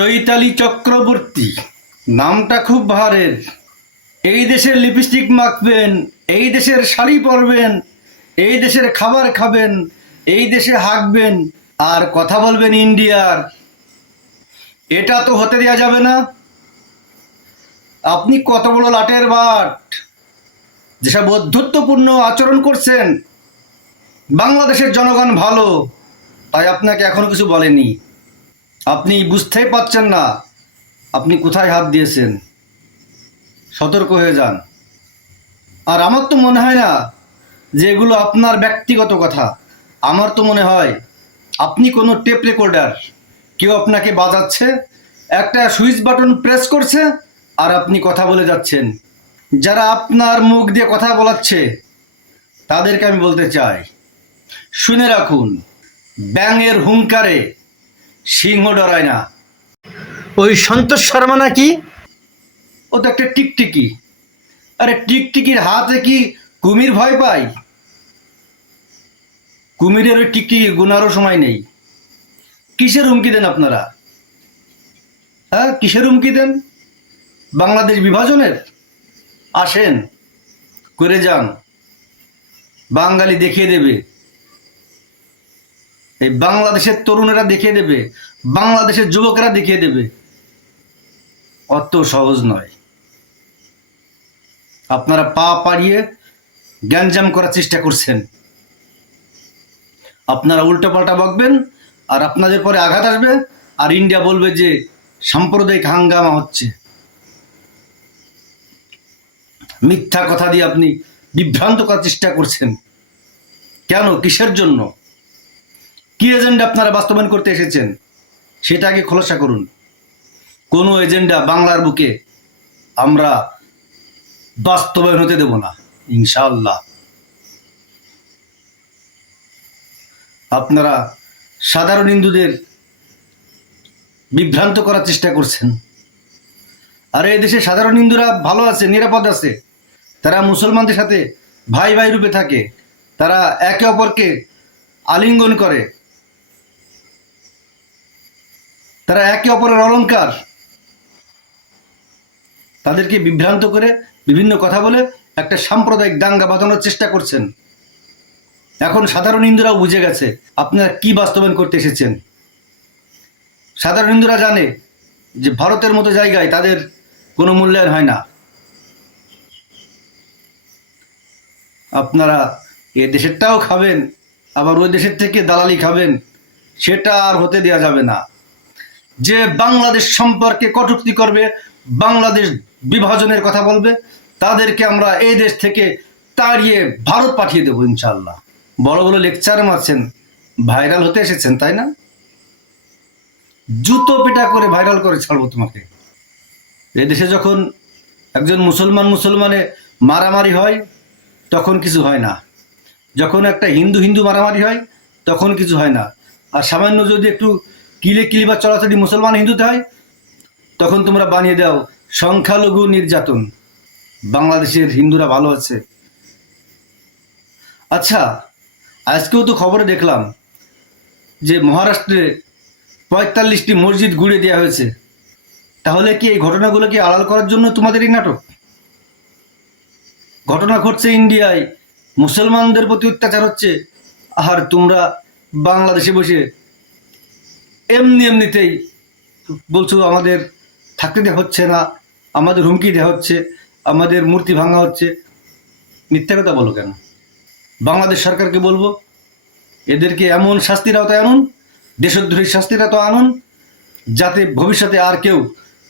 চৈতালি চক্রবর্তী নামটা খুব ভারের। এই দেশের লিপস্টিক মাখবেন, এই দেশের শাড়ি পরবেন, এই দেশের খাবার খাবেন, এই দেশে হাঁকবেন আর কথা বলবেন ইন্ডিয়ার। এটা তো হতে দেওয়া যাবে না। আপনি কত বড় লাটের বাট, যেসব বন্ধুত্বপূর্ণ আচরণ করছেন। বাংলাদেশের জনগণ ভালো, তাই আপনাকে এখনো কিছু বলেনি। আপনি বুঝতেই পারছেন না আপনি কোথায় হাত দিয়েছেন। সতর্ক হয়ে যান। আর আমার তো মনে হয় না যে এগুলো আপনার ব্যক্তিগত কথা। আমার তো মনে হয় আপনি কোনো টেপ রেকর্ডার, কেউ আপনাকে বাজাচ্ছে, একটা সুইচ বাটন প্রেস করছে আর আপনি কথা বলে যাচ্ছেন। যারা আপনার মুখ দিয়ে কথা বলাচ্ছে তাদেরকে আমি বলতে চাই, শুনে রাখুন, ব্যাঙের হুঙ্কারে সিংহ ডরায় না। ওই সন্তোষ শর্মা নাকি, ও তো একটা টিকটিকি। আরে টিকটিকির হাতে কি কুমির ভয় পায়? কুমিরের ওই টিকটিকি গুনারও সময় নেই। কিসের হুমকি দেন আপনারা? হ্যাঁ, কিসের হুমকি দেন? বাংলাদেশ বিভাজনের? আসেন, করে যান। বাঙালি দেখিয়ে দেবে, এই বাংলাদেশের তরুণেরা দেখিয়ে দেবে, বাংলাদেশের যুবকেরা দেখিয়ে দেবে অত সহজ নয়। আপনারা পা পাড়িয়ে গ্যাঞ্জাম করার চেষ্টা করছেন। আপনারা উল্টোপাল্টা বকবেন আর আপনাদের পরে আঘাত আসবে, আর ইন্ডিয়া বলবে যে সাম্প্রদায়িক হাঙ্গামা হচ্ছে। মিথ্যা কথা দিয়ে আপনি বিভ্রান্ত করার চেষ্টা করছেন। কেন, কিসের জন্য, কি এজেন্ডা আপনারা বাস্তবায়ন করতে এসেছেন সেটা আগে খোলাসা করুন। কোনো এজেন্ডা বাংলার বুকে আমরা বাস্তবায়ন হতে দেব না, ইনশাআল্লাহ। আপনারা সাধারণ হিন্দুদের বিভ্রান্ত করার চেষ্টা করছেন। আর এই দেশে সাধারণ হিন্দুরা ভালো আছে, নিরাপদ আছে। তারা মুসলমানদের সাথে ভাই ভাই রূপে থাকে, তারা একে অপরকে আলিঙ্গন করে, তারা একে অপরের অলংকার। তাদেরকে বিভ্রান্ত করে বিভিন্ন কথা বলে একটা সাম্প্রদায়িক দাঙ্গা বাঁধানোর চেষ্টা করছেন। এখন সাধারণ হিন্দুরাও বুঝে গেছে আপনারা কি বাস্তবায়ন করতে এসেছেন। সাধারণ হিন্দুরা জানে যে ভারতের মতো জায়গায় তাদের কোনো মূল্যায়ন হয় না। আপনারা এ দেশেরটাও খাবেন, আবার ওই দেশের থেকে দালালি খাবেন, সেটা আর হতে দেওয়া যাবে না। যে বাংলাদেশ সম্পর্কে কটূক্তি করবে, বাংলাদেশ বিভাজনের কথা বলবে, তাদেরকে আমরা এই দেশ থেকে তাড়িয়ে ভারত পাঠিয়ে দেবো ইনশাল্লাহ। বড় বড় লেকচার মারছেন, ভাইরাল হতে এসেছেন তাই না? জুতো পেটা করে ভাইরাল করে ছাড়বো তোমাকে। এদেশে যখন একজন মুসলমানে মারামারি হয় তখন কিছু হয় না, যখন একটা হিন্দু মারামারি হয় তখন কিছু হয় না, আর সামান্য যদি একটু কিলি বা চড়াচড়ি মুসলমান হিন্দুতে হয় তখন তোমরা বানিয়ে দাও সংখ্যালঘু নির্যাতন। বাংলাদেশের হিন্দুরা ভালো আছে। আচ্ছা, আজকেও তো খবরে দেখলাম যে মহারাষ্ট্রে ৪৫টি মসজিদ গুঁড়িয়ে দেওয়া হয়েছে। তাহলে কি এই ঘটনাগুলোকে আড়াল করার জন্য তোমাদের এই নাটক? ঘটনা ঘটছে ইন্ডিয়ায়, মুসলমানদের প্রতি অত্যাচার হচ্ছে, আর তোমরা বাংলাদেশে বসে এমনিতেই বলছো আমাদের থাকতে দেওয়া হচ্ছে না, আমাদের হুমকি দেওয়া হচ্ছে, আমাদের মূর্তি ভাঙা হচ্ছে। মিথ্যা কথা বলো কেন? বাংলাদেশ সরকারকে বলবো এদেরকে এমন শাস্তির আওতায় আনুন, দেশদ্রোহী শাস্তির আওতায় আনুন, যাতে ভবিষ্যতে আর কেউ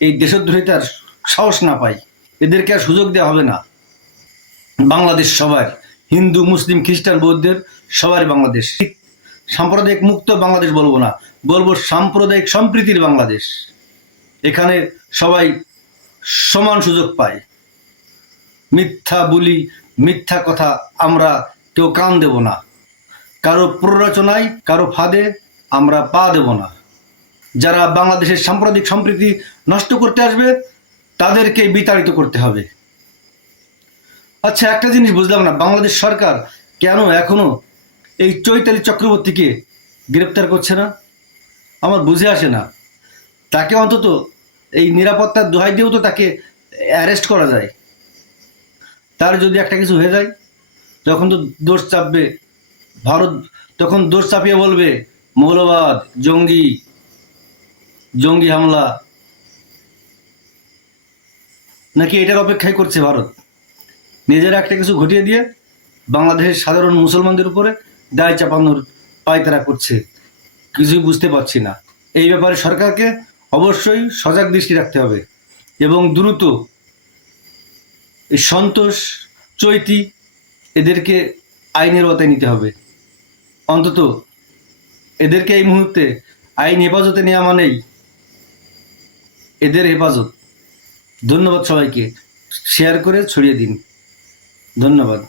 এই দেশদ্রোহিতার সাহস না পায়। এদেরকে আর সুযোগ দেওয়া হবে না। বাংলাদেশ সবার, হিন্দু মুসলিম খ্রিস্টান বৌদ্ধের সবারই বাংলাদেশ। সাম্প্রদায়িক মুক্ত বাংলাদেশ বলবো না, বলবো সাম্প্রদায়িক সম্প্রীতির বাংলাদেশ। এখানে সবাই সমান সুযোগ পায়। মিথ্যা বলি, মিথ্যা কথা আমরা কেউ কান দেব না। কারো প্ররোচনায়, কারো ফাঁদে আমরা পা দেব না। যারা বাংলাদেশের সাম্প্রদায়িক সম্প্রীতি নষ্ট করতে আসবে তাদেরকে বিতাড়িত করতে হবে। আচ্ছা, একটা জিনিস বুঝলাম না, বাংলাদেশ সরকার কেন এখনো এই চৈতালি চক্রবর্তীকে গ্রেপ্তার করছে না? আমার বুঝে আসে না। তাকে অন্তত এই নিরাপত্তার দোহাই দিয়েও তো তাকে অ্যারেস্ট করা যায়। তার যদি একটা কিছু হয়ে যায়, তখন তো দোষ চাপবে ভারত, তখন দোষ চাপিয়ে বলবে মৌলবাদ, জঙ্গি জঙ্গি হামলা। নাকি এটার অপেক্ষাই করছে ভারত? নিজেরা একটা কিছু ঘটিয়ে দিয়ে বাংলাদেশের সাধারণ মুসলমানদের উপরে দায় চাপানোর পায়তারা করছে, কিছুই বুঝতে পারছি না। এই ব্যাপারে সরকারকে অবশ্যই সজাগ দৃষ্টি রাখতে হবে এবং দ্রুত এই সন্তোষ, চৈতি এদেরকে আইনের আওতায় নিতে হবে। অন্তত এদেরকে এই মুহূর্তে আইন হেফাজতে নেওয়া মানেই এদের হেফাজত। ধন্যবাদ সবাইকে, শেয়ার করে ছড়িয়ে দিন। ধন্যবাদ।